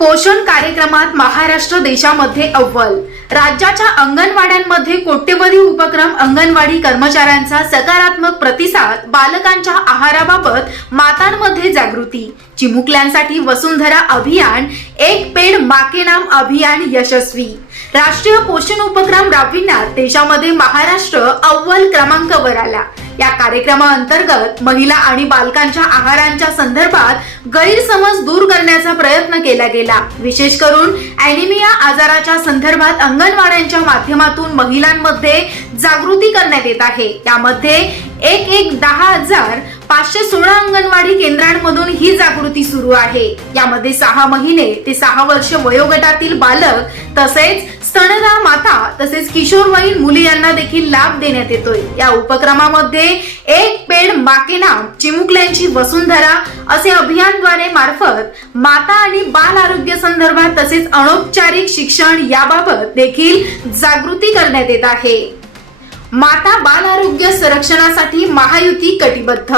पोषण कार्यक्रमात महाराष्ट्र देशामध्ये अव्वल राज्याच्या अंगणवाड्यांमध्ये कोट्यवधी उपक्रम अंगणवाडी कर्मचाऱ्यांचा सकारात्मक प्रतिसाद बालकांच्या आहाराबाबत मातांमध्ये जागृती चिमुकल्यांसाठी वसुंधरा अभियान एक पेड माके नाम अभियान यशस्वी राष्ट्रीय पोषण उपक्रम राबविण्यात देशामध्ये महाराष्ट्र अव्वल क्रमांकावर आला या कार्यक्रमाअंतर्गत महिला आणि बालकांच्या आहारांच्या संदर्भात गैरसमज दूर करण्याचा प्रयत्न केला गेला विशेष करून अॅनिमिया आजाराच्या संदर्भात अंगणवाड्यांच्या माध्यमातून महिलांमध्ये जागृती करण्यात येत आहे त्यामध्ये एक एक दहा हजार पाचशे सोळा अंगणवाडी केंद्रांमधून ही जागृती सुरू आहे यामध्ये सहा महिने ते सहा वर्ष वयोगटातील बालक तसेच स्तनदा माता तसेच किशोरवयीन मुली यांना देखील लाभ देण्यात येतोय या उपक्रमामध्ये एक पेड माकेना चिमुकल्यांची वसुंधरा असे अभियानद्वारे मार्फत माता आणि बाल आरोग्य संदर्भात तसेच अनौपचारिक शिक्षण याबाबत देखील जागृती करण्यात येत आहे माता बाल आरोग्य संरक्षणासाठी महायुती कटिबद्ध